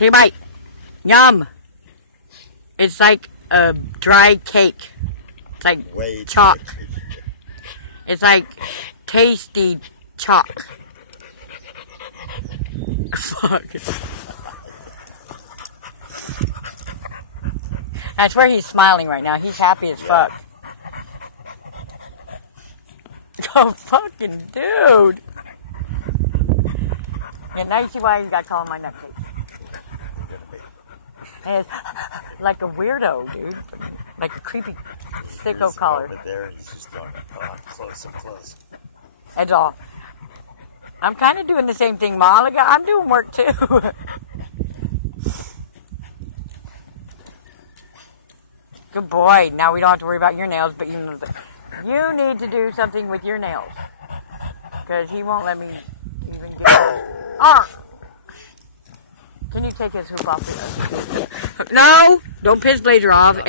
Take a bite. Yum. It's like a dry cake. It's like chalk. It's like tasty chalk. Fuck. I swear he's smiling right now. He's happy as fuck. Oh, fucking dude. And now you see why you got called my nutcase. And it's like a weirdo, dude. Like a creepy sicko collar. Over there, he's just going close and close. That's all. I'm kind of doing the same thing, Ma. Look, I'm doing work too. Good boy. Now we don't have to worry about your nails, but you need to do something with your nails. Because he won't let me even get it. Oh! Can you take his hoop off? No! Don't piss Blazer off. And